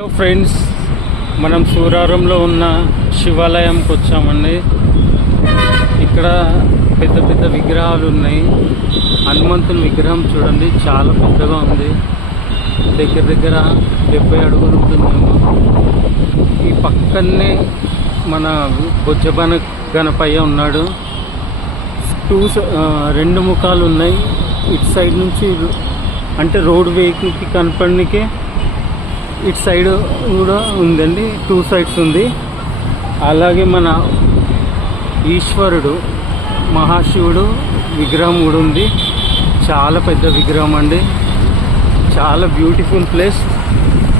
Hello friends, మనం సూరారంలో ఉన్న శివాలయంకి వచ్చామండి. ఇక్కడ పెద్ద పెద్ద విగ్రహాలు ఉన్నాయి. హనుమంతుని విగ్రహం చూడండి, చాలా పెద్దగా ఉంది. దగ్గర దగ్గర 70 అడుగులు ఉంటుందేమో. ఈ పక్కనే మన బొజ్జబన గణపయ్య ఉన్నాడు. రెండు ముఖాలు ఉన్నాయి. ఇటు సైడ్ నుంచి అంటే రోడ్ వేకి కనపడనికే ఇటు సైడ్ కూడా ఉందండి. 2 సైడ్స్ ఉంది. అలాగే మన ఈశ్వరుడు మహాశివుడు విగ్రహం కూడా ఉంది. చాలా పెద్ద విగ్రహం అండి. చాలా బ్యూటిఫుల్ ప్లేస్.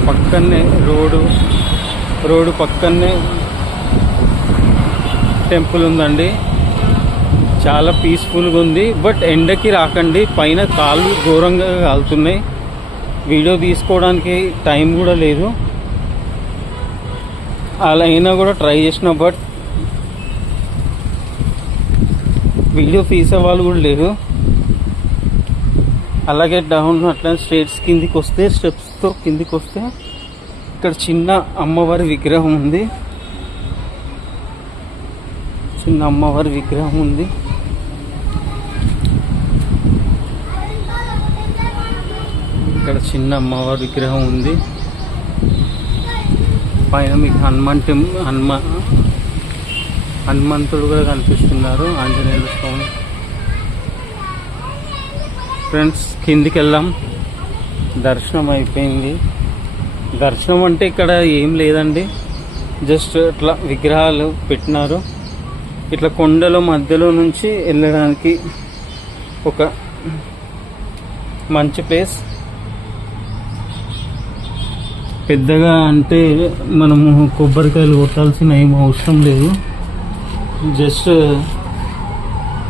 పక్కనే రోడ్డు పక్కనే టెంపుల్ ఉందండి. చాలా పీస్ఫుల్గా ఉంది. బట్ ఎండకి రాకండి, పైన కాళ్ళు ఘోరంగా కాలుతున్నాయి. వీడియో తీసుకోవడానికి టైం కూడా లేదు. అలా అయినా కూడా ట్రై చేసిన, బట్ వీడియో తీసే వాళ్ళు కూడా లేరు. అలాగే డౌన్ అట్లా స్టెప్స్తో కిందికి వస్తే ఇక్కడ చిన్న అమ్మవారి విగ్రహం ఉంది. ఇక్కడ చిన్న అమ్మవారి విగ్రహం ఉంది. పైన మీకు హనుమంతుడు కూడా కనిపిస్తున్నారు, ఆంజనేయుల స్వామి. ఫ్రెండ్స్, కిందికి వెళ్దాం. దర్శనం అయిపోయింది. దర్శనం అంటే ఇక్కడ ఏం లేదండి, జస్ట్ ఇట్లా విగ్రహాలు పెట్టినారు. ఇట్లా కొండల మధ్యలో నుంచి వెళ్ళడానికి ఒక మంచి ప్లేస్. పెద్దగా అంటే మనము కొబ్బరికాయలు కొట్టాల్సిన ఏం అవసరం లేదు. జస్ట్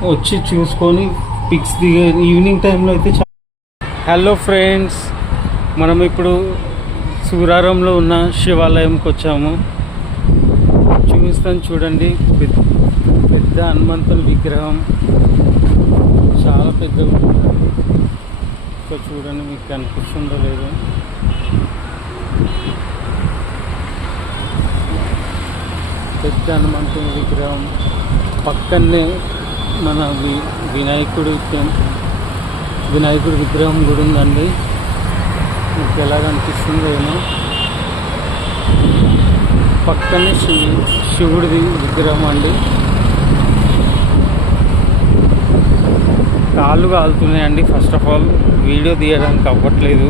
వచ్చి చూసుకొని పిక్స్ దిగే. ఈవినింగ్ టైంలో అయితే హలో ఫ్రెండ్స్, మనం ఇప్పుడు సూరారంలో ఉన్న శివాలయంకి వచ్చాము. చూస్తాను చూడండి, పెద్ద హనుమంతుని విగ్రహం చాలా పెద్దగా ఉంది. సో చూడండి, మీకు కనిపిస్తుందో లేదో. పెద్ద హనుమంతుని విగ్రహం పక్కనే మన వినాయకుడి విగ్రహం కూడా ఉందండి. మీకు ఎలా కనిపిస్తుందో ఏమో. పక్కనే శివుడిది విగ్రహం అండి. కాళ్ళు కాలుతున్నాయండి. ఫస్ట్ ఆఫ్ ఆల్ వీడియో తీయడానికి అవ్వట్లేదు.